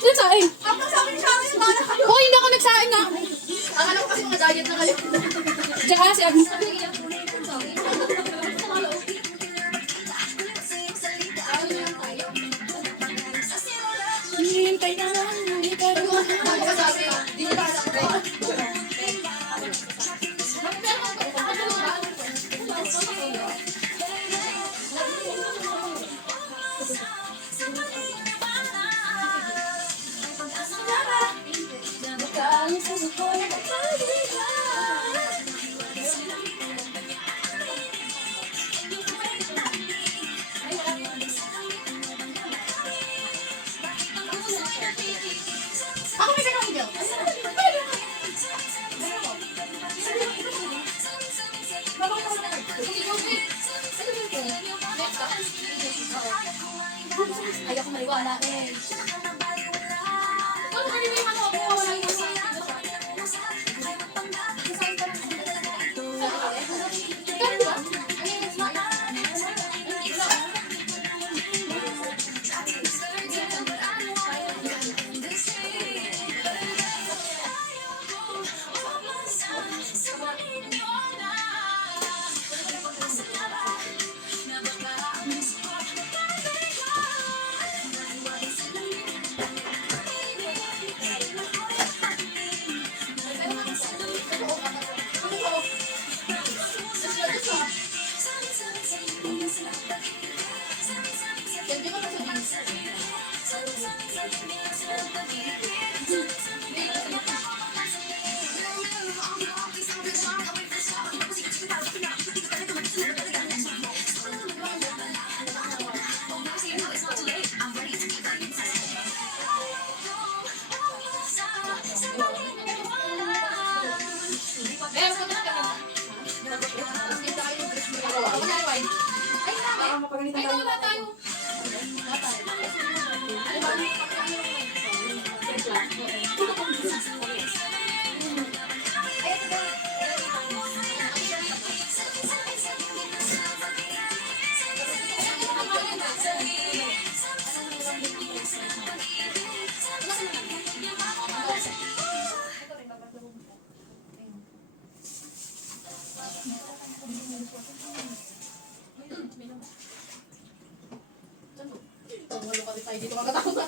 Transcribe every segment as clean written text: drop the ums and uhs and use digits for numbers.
Nagsaing. Ako sabi niya sa akin, bahala kayo. Hoy, hindi ako nagsaing nga. Akala ko kasi mga diet na kayo. Tsaka si Agnes. Hintay na lang. Ako sabi, di ba sabi? Ako may ganang video. Ayaw ko maliwala eh. Ay, wala tayo. Tunggulo kami tayo dito magkatawa.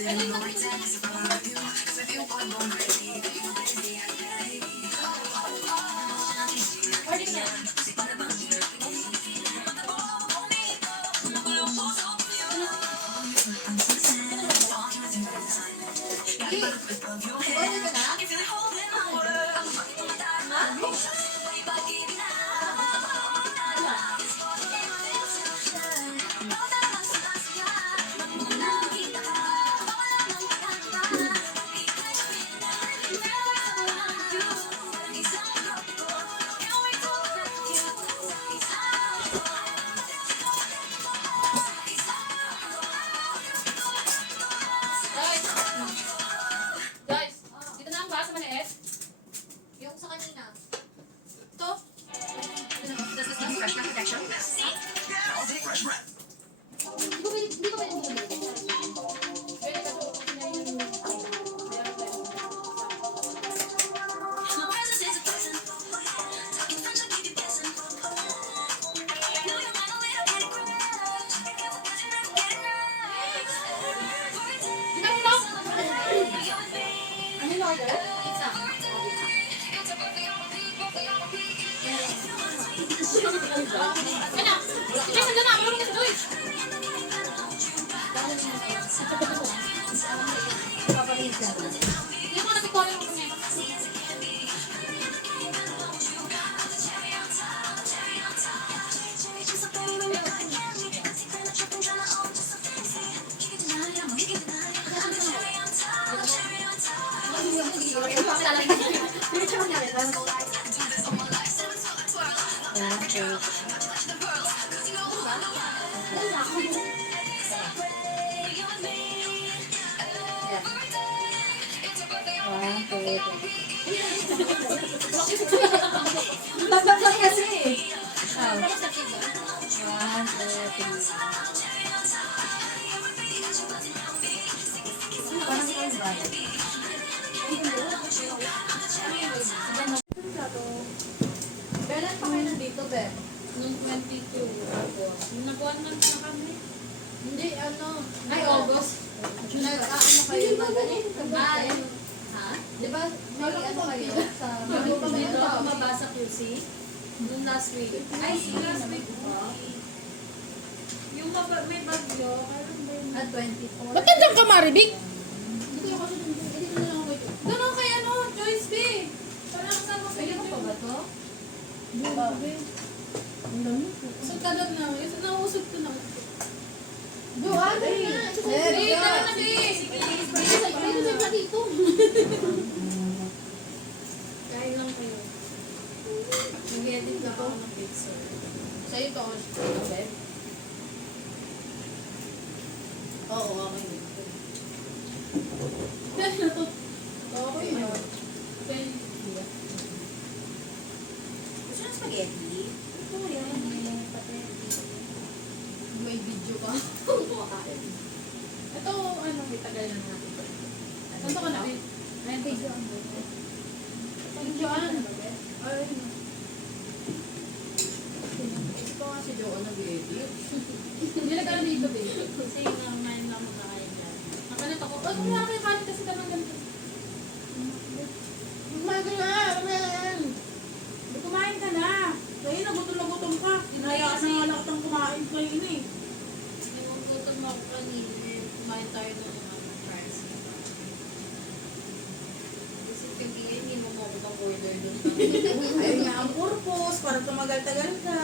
Order na. Order ka na? Guys! Guys! Dito na ang basa maliit. Yung sa kanina. Ito. Di ko ba yung Pwede ka po kung sila yung meron tayo. Tingnan mo lang. Ano yung order? Pizza. Ay na! Tingnan mo na! Meron ka sa Joyce! Yung mga napikorin mo kami. Dagdag kasi. Kailan pa kayo nandito, Be? Noong 22 August. Nabuwan na kami. Hindi, ano. Ay, August. Nag-ano kayo na ganito? Ay. Ha? Di ba may ano kayo sa... Dito ako mabasa QC. Noong last week. Ay, last week ba? Yung may bagyo. Kailan ba yun? At 24. Ba't nandiyan ka, Maribik? Hindi ko kasi hindi ko na lang ako ito. Doon ako kay ano, Joyce B. Parang kasama ko Pwede yun. mo pa ba to? Usog ka doon na. Nausog ko na. Doon, dali na. Hey, tara na, B. Dito sa dito. Kain lang kayo. Nag-edit na ako ng picture. Sa'yo to, Be? Oo, okay. Dahil na to. Okay yun. Then, Gusto ng spaghetti? Ito yan. May video ka. Kumakain. ito, ano, may tagal na natin. Santo ka na, B. Ayan, Video ang buto. Videoan. Ay. Ito nga si Joanne nag-edit. Nilagay na dito, B. Kasi naman na makakain yan. Nakalit ako. Oh, kung kayo kanin kasi ka ng ganito. Kumain na! Kumain! Kumain ka na. Kaya nagutom na gutom ka. Hinayaan na nga lang kitang kumain kayo na eh. Yung gutom mo ako kanina, kumain tayo ng fries. Kasi pagkili, hindi mo mo ako order doon. Ayun nga ang purpose, para tumagal-tagal ka.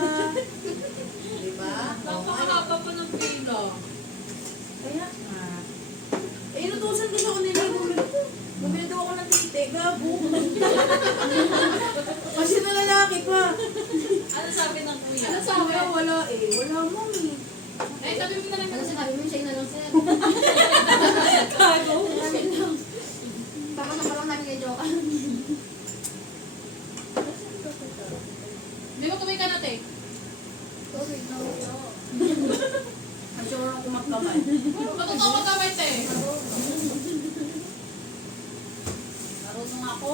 Diba? Napakahaba pa ng pila. Kaya nga. Eh, inutusan ko siya kanina. Bumili daw ako ng tite. Gabo. Kasi na lalaki pa. Ano sabi ng kuya? Ano sabi? Wala eh. Wala mami. Eh, sabi mo na lang. Ano sinabi mo? Siya na lang, sir. Kago. Namin lang. Baka naparang namin kay Joanne. Di ba kumain ka na, te? Sorry, no. Ang sure ako magkamay. Matuto ka kamay, te. Marunong ako.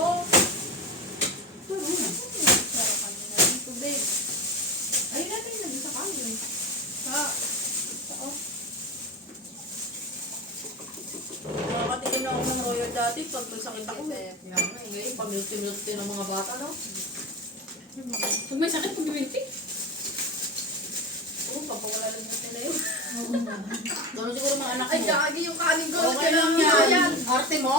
Tubig. Ay, natin na sa kami. Ha? Oo. dati, pag may sakit ako. Yan nga, ngayon, pamilti-milti ng mga bata, no? Kung may sakit, pag-milti. Oo, papawala lang nila yun. Gano'n siguro mga anak Ay, mo. gagi yung kanin ko. Okay lang yan. Arte mo?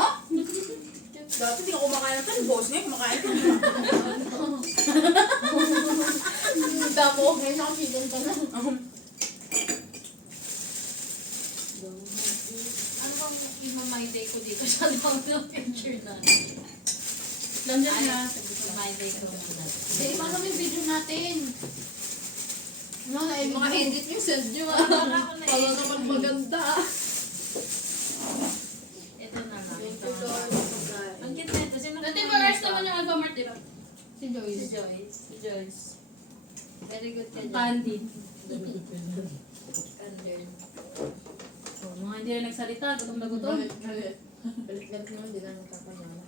Dati di ka kumakain ng kanin. Boss ngayon, kumakain ka. Damo. Ngayon nakapigil ka na. Ano bang ima-my day ko dito sa long picture na? Nandiyan na. My day ko muna. Hindi, iba kami yung video natin. Ano na, Yung mga edit nyo, send nyo. Kala naman maganda. Ito na lang. Thank Ito you, na Lord. lang. Ang cute na ito. Sino Dati kumain first nito? naman yung Alphamart, di ba? si Joyce. Si Joyce. Si Joyce. Very good ka dyan. Candy. Under. Oh, mga hindi rin nagsalita, gutom na gutom. Galit naman, hindi na nagkakanyala.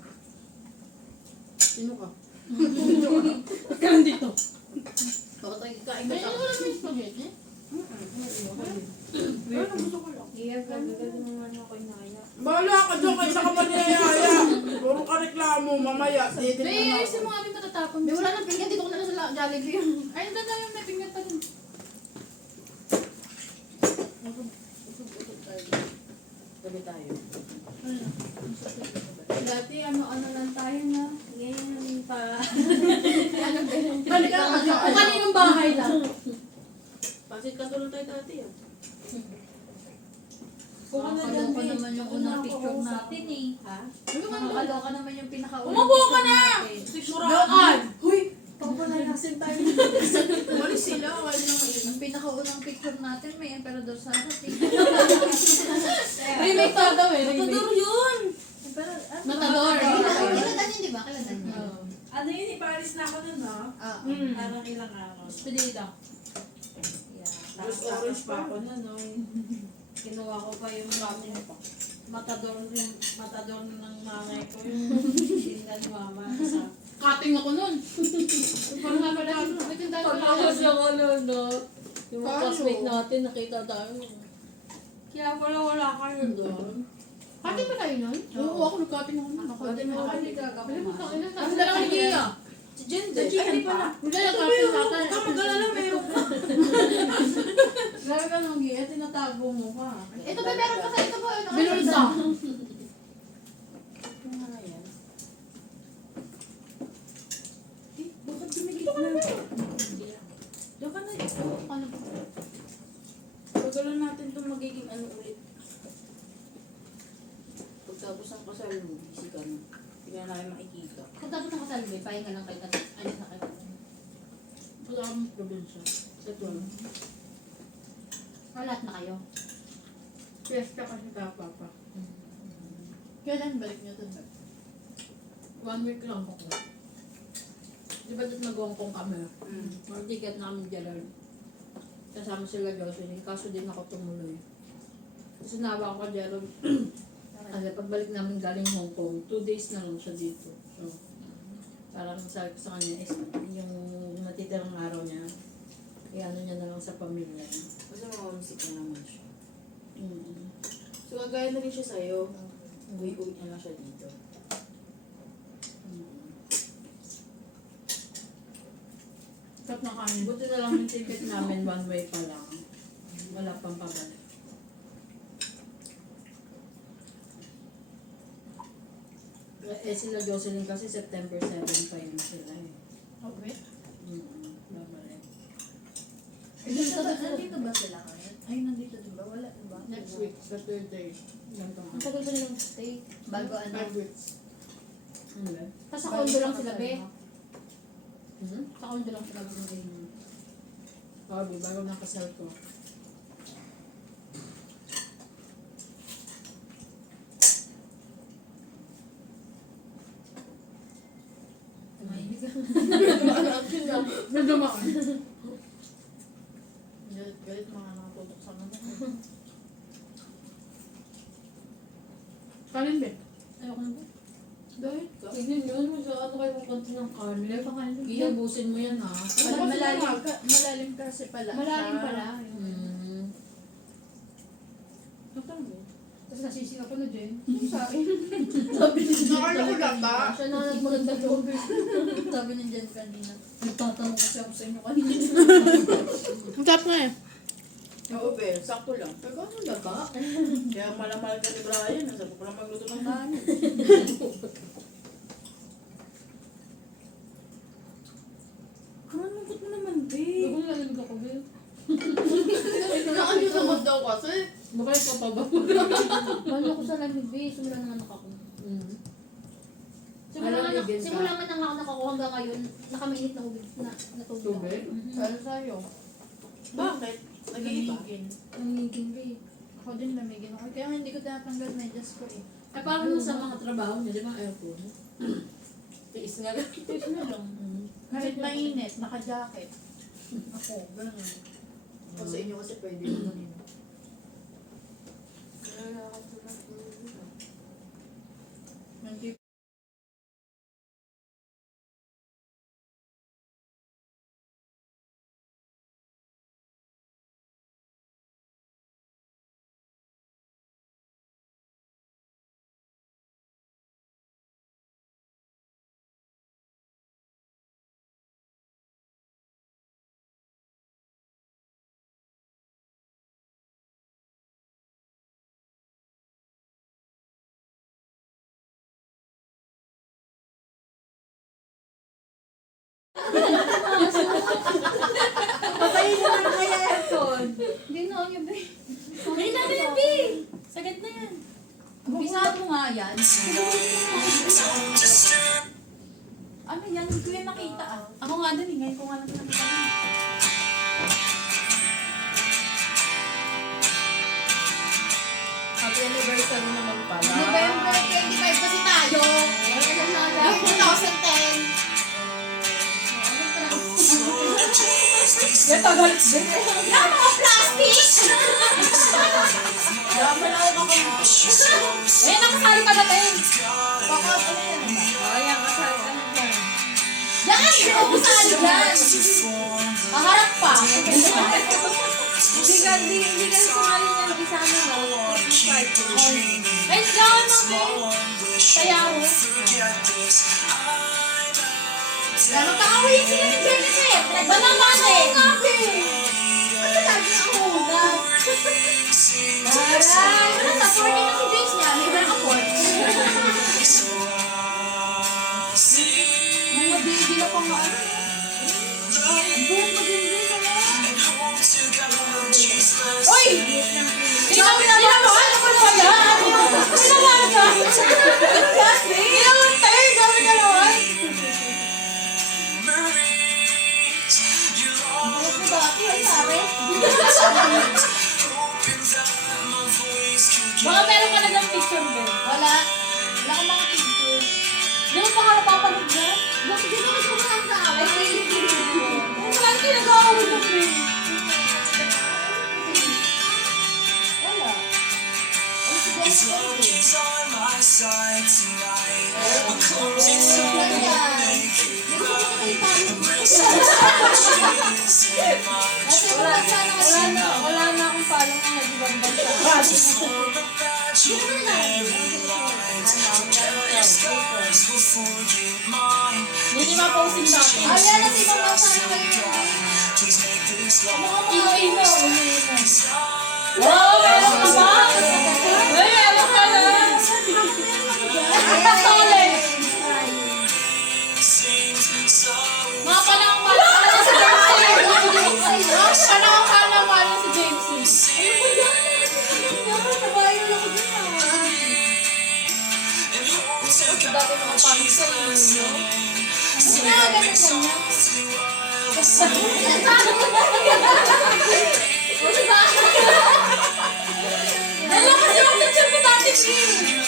Sino ka? Kailan dito? Bakit nagkikain ka Kaya sa ano lang yung spaghetti? Pero gusto ko lang. Iya, gagawin mo nga ako inaya. Bahala ka dyan, kaysa ka pa niyayaya. Puro ka reklamo, mamaya. Dito May na ayusin mo kami matatapon. Hindi, wala nang pinggan. Dito ko na lang sa Jollibee. Ay, hindi na yung may pingat pa din. Gabi tayo. Dati ano lang tayo na. Ngayon pa. Ano ba yun? Balik ka kasi. O kaninong bahay lang. Pasit ka tulong tayo dati ah. Kuha na Nakakaloka dyan, naman yung unang picture natin eh. Ha? Ano ka Nakakaloka naman yung pinakaunang Umupo ka na! Siguraan! Huy! Papalayasin tayo. Umalis sila, wala nang mainit. Ang pinakaunang picture natin may emperador sa harap eh. Remake pa daw eh. Matador Remake. yun! Matador. Kailan din, di ba? Kailan din? Ano yun, iparis na ako nun, no? Ah. Parang ilang araw. Despedida. Yeah. Tapos orange pa ako na, no? Kinuha ko pa yung matador ng nanay ko yung tinda ni mama. Isa. Cutting ako nun. Parang nga pala. May tindahan ko lang. ako nun, no? Yung mga Paano? classmate natin, nakita tayo. Kaya wala kayo doon. Cutting ba tayo nun? Oo, ako nag-cutting ako nun. Ako din ako. Hindi ka kapag Ang dalawa ni Gia. Si Jen, Si Jen Ay, di pa. Hindi nag-cutting Huwag tatay. ka mag-alala, meron ka. Lalo ka nung Gia, tinatago mo ka. Ito ba meron pa sa ito ba? Ano? Binulsa. Ano nga yan? Eh, bakit dumigit na? Diyan ka na. Ano ba? Pagalan natin itong magiging ano ulit. Pagtapos ng kasal mo, busy ka na. Hindi ka na namin makikita. Kung tapos ng kasal, may pahinga lang kayo. Ano na kayo? Wala akong probinsya. Sa tuwan. Or lahat na kayo? Fiesta kasi tapa pa. Kailan balik niyo dun? 1 week lang ako. Di ba dito nag-Hong Kong kami? Mag-ticket namin dyan. Kasama sila Jocelyn. Kaso din ako tumuloy. Kasi nawa ko dyan. Kasi pagbalik namin galing Hong Kong, 2 days na lang siya dito. So, parang sabi ko sa kanya, is, yung natitirang araw niya, i-ano niya na lang sa pamilya niya. Kasi mamamisik na naman siya. Mm. So, kagaya na rin siya sa'yo. Uwi-uwi na lang siya dito. Sarap na kanin. Buti na lang yung ticket namin, 1 way pa lang. Wala pang pabalik. Eh sila Jocelyn kasi September 7 pa yun sila eh. Okay. Babalik. Nandito ba sila ngayon? Ay, nandito din ba? Wala ba? Next week, Saturday. Gantong Ang tagal ba nilang stay? Bago ano? 5 weeks. Ano ba? Tapos sa condo lang sila, be. Mhm. Sa condo lang sila. Be. Bobby, bago nakasal ko. Mahilig ka. Nadumaan. Galit mga nakatutok sa mga. Kanin ba? Ayoko na ba? Dahil ka? Tignan nyo, masyado kayo ng konti ng kanin. Ayoko kanin. Iyabusin mo yan ha. Malalim kasi pala. Malalim pala. Mm. Ito mo. Tapos nasising ako na Jen. Sorry. Sabi ni Jen Nakala ko lang ba? Siya na nagmaganda joke. Sabi ni Jen kanina. Nagtatanong kasi ako sa inyo kanina. Ang sarap nga eh. Oo, be. Sakto lang. Pero ano na ba? Kaya malamahal ka ni Brian. Nasa pa pala magluto ng kanin. Kamalungkot mo naman, be. Ako nalalig ako, Bill. Nakalimutan naman daw kasi. Baka ikaw pa ba? Balo ko sa lamig, be. Simula ng anak ako. Simula nga nang ako nakakuha hanggang ngayon, nakamainit na ubig na tubig. Tubig? Para sa'yo. Bakit? Nag-iiba? Namigin, be. Ako din namigin ako. Kaya nga hindi ko tinatanggal medyas ko eh. Ay, paano sa mga trabaho niya, di ba aircon? Tiis nga lang. Tiis na lang. Kahit mainit, naka-jacket. Ako, gano'n. O sa inyo kasi pwede naman yun. Nandito. Papayin mo na kaya aircon. Hindi na ako yung be. Hindi na baby. Sagad na yan. Umpisahan mo nga yan. Ano yan? Hindi ko yan nakita ah. Ako nga din eh. Ngayon ko nga lang nakita. Happy anniversary naman pala. November 25 kasi tayo. Wala na nada. Year 2010. Yan, tagalit din. Yan mga plastic! Dapat ako makamutos. Eh, nakasali ka natin. Baka ano yan ba? Ayan, kasal ka na dyan. Yan! Hindi ako kasali dyan. Maharap pa. Hindi ka sumali niya ng isa na lang. Ay, diyan mo, be. Kaya mo. Gano'n kakawin sila ni Jennifer. Banamahan eh. Ano lagi ang hugas? Aray! Ano, supporting na si James niya. May iba naka-port. Mga baby na pang ano. Ang buhok maganda naman. Oy! Pinamahal ako na pala. Pinamahal ka. Pinamahal gawin ka naman. Buhok mo dati, ay pare. Baka meron ka na ng picture, Ben. Wala. Wala akong mga picture. Di mo pa ka napapanood na? Bakit di naman siya mga tao? Ay, Saan ginagawa mo ito, Ben? wala. Ay, si If Jennifer. love is on my side tonight, we're closing Wala so yan. make it Hindi ko nakita. embrace the changes in my Kasi wala sana kasi. Wala na akong palang ang nag-ibang bansa. form imaginary lines. Forget your scars, we'll forget mine. Hindi ma-posting natin. Ay, yan na si Mama sana kayo. Please make this love Iwi mo, uwi mo. time. Wow, meron ka ba? Ay, meron ka na. Solid. Seems so Mga panahon pala si James. Panahon ka na pala si James. Dati mga pangsa yun. Dala kasi yung picture ko dati, Pin.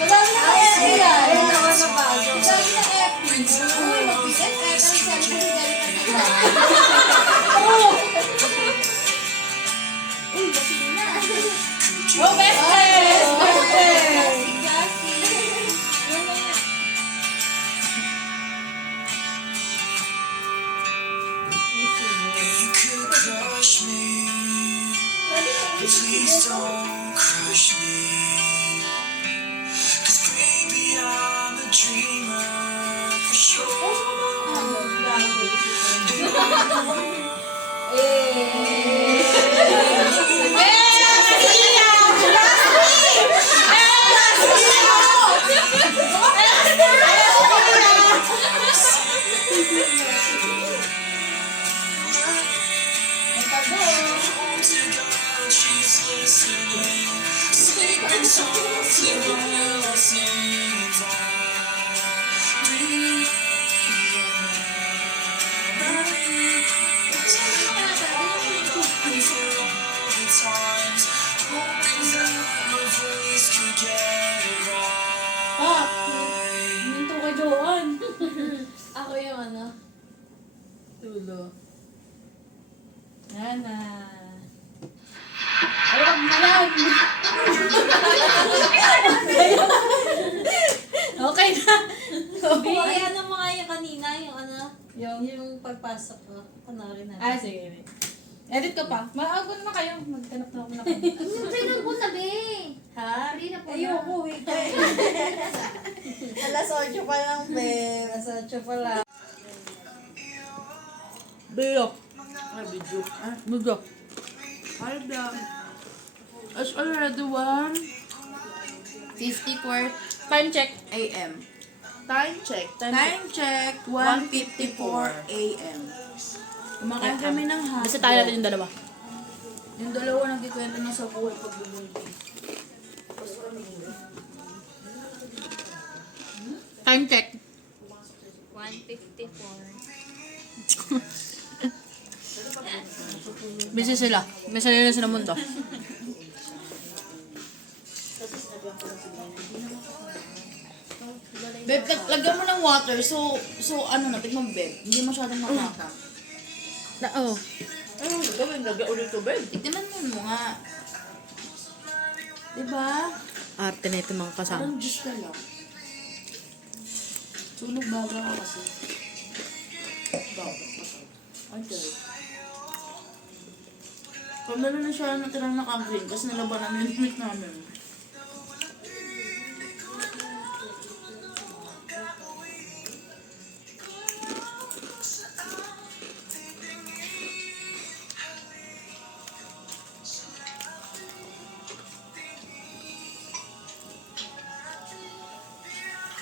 Wala na. Ayun naman na bago. Sabi na FB. Uy, mag-BFF. Ang sabi ko si Jennifer. Uy, basi na. Oh, best friend! Best friend! you could crush me. Please don't crush me. she's listening, sleeping softly while I sing down. Breathe. For all the times, hoping that my voice could get it right. Minto ka, Joan. Ako yung ano. Tulo. Yan na. Ay, wag na yan. Okay na. Bili, ano mo nga yung kanina, yung ano, Yung, yung pagpasok ko. Panoorin natin. sige. Edit ko pa. Maagon na kayo. Magtanap na ako na kayo. Free na po na, be. Ha? Free na po na. Ayoko, wait. Alas 8 pa lang, be. Alas 8 pa lang. Bilo. Ay, video. Ah, video. Hi, vlog. It's already 1:54 time check a.m. Time check. Time check 1:54 a.m. Kumakain kami ng hotdog. Basta tayo natin yung dalawa. Yung dalawa nagkikwento na sa buhay pag bumulti. Time check. 1:54. Busy sila. May sarili na sila mundo. Beb, lagyan mo ng water. So ano na, tignan mo, Beb. Hindi masyadong makaka. Oo. Anong gagawin? Lagyan ulit ko, babe. Tignan mo nga. Diba? Arte na ito mga kasama. Parang juice ka lang. Sunog baga ka kasi. Okay. Pamalo na siya natirang naka-green kasi nalaban namin yung tweet namin.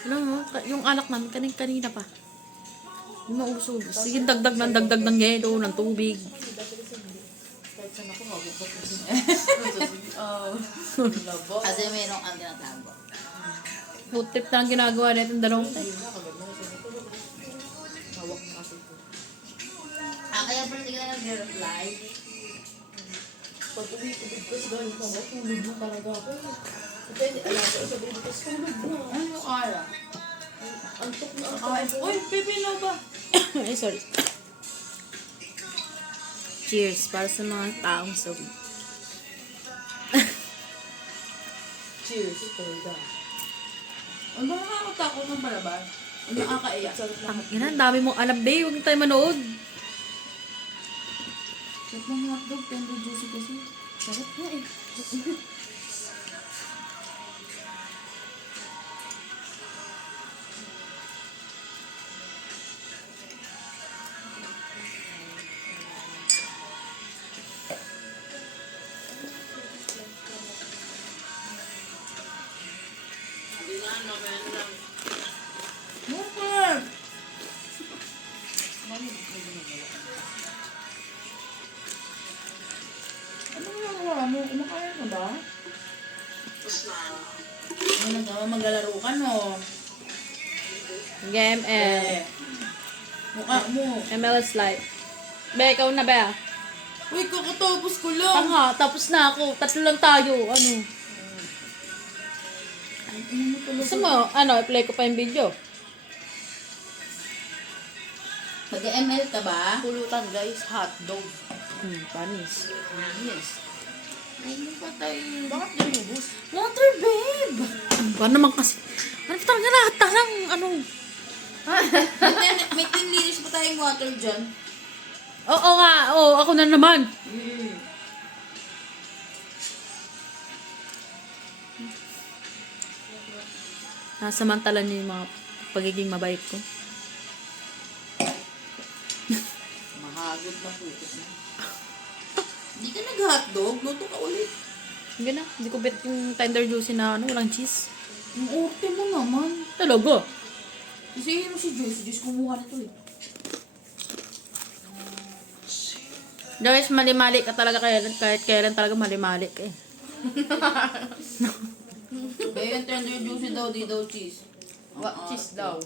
Alam mo, yung alak namin kanina pa. Yung maubos-ubos. Sige, dagdag ng yelo, ng tubig. Kahit saan ako, hagod pa kasi. Labo. Kasi mayroong kang tinatago. Food trip na ang ginagawa na itong dalawang tayo. Hawak na kasi ito. Kaya pala hindi ka na nag-reply. Pag tubig ko sa galing ka, tulog mo talaga ako. Depende, alam ko, sa baby ko, tulog na. Ano yung kaya? Antok na ako. Uy, pipino ba? Ay, sorry. Cheers para sa mga taong sob. Cheers. Tulga. Ano ba nakakatakot ng palabas? Ano nakakaiyak? Ang ina, ang dami mong alam, babe. Huwag na tayo manood. Sarap ng hotdog, tender juicy kasi. Sarap na eh. Mukha! Ano ginagawa mo? Kumakain ka ba? Ano nagawa? Maglalaro ka, no? Game Mukha mo. ML Slide. Be, ikaw na, be. Uy, kakatapos ko lang. Tanga, tapos na ako. Tatlo lang tayo. Ano? Gusto mo, i-play ko pa yung video. Mag-ML ka ba? Pulutan guys, hotdog. Panis. Yes. Ay, hindi pa tayo. Bakit yung lubos? Water, babe! Ano naman kasi? Ano ba talaga lahat? Tarang, ano? May 10 liters pa tayong water dyan. Oo nga, oo, ako na naman. Nasamantala niyo yung mga pagiging mabait ko. Mahagod na po. Hindi ka nag-hotdog, luto ka ulit. Hindi na, hindi ko bet yung tender juicy na walang cheese. Ang orte mo naman. Talaga. Kasi yun si Joyce. Joyce kumuha nito eh. Joyce, mali-mali ka talaga kahit kailan talaga mali-mali ka eh. Kaya yung tender juicy daw, di daw cheese. Cheese daw.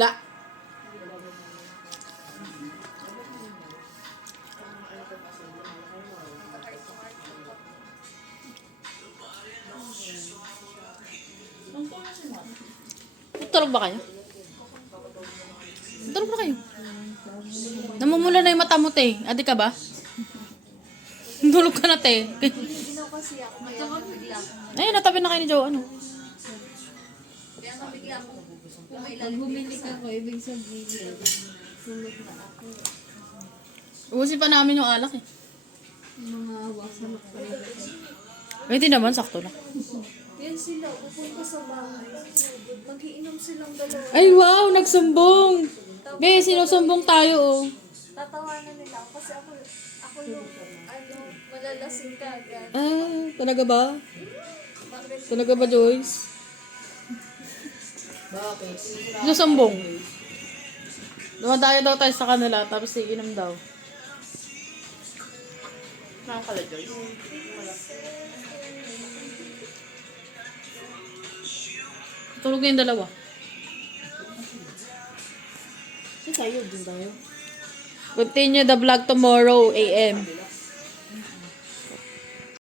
La. Tulog ba kayo? Tulog ba kayo? Namumula na yung mata mo, te. Adi ka ba? Tulog ka na, te. Ginaw kasi ako, kaya nabigla ako. Ay, natabi na kayo ni Joe. Ano? Kaya nabigla ako. Pag bumili ka ko, ibig sabihin, sulog na ako. Ubusin pa namin yung alak eh. Mga wasak pa rin. Ay, di naman. Sakto lang. Yan sila, pupunta sa bahay. Mag-iinom silang dalawa. Ay, wow! Nagsumbong! Be, sinusumbong tayo, oh. Tatawanan nila ako kasi ako yung, malalasing ka agad. Ah, talaga ba? Talaga ba, Joyce? Bakit? Sinusumbong. Dumadayo daw tayo sa kanila, tapos iinom daw. Saan ka na, Joyce? Tulog na yung dalawa. Kasi tayo, din tayo. Continue the vlog tomorrow, AM.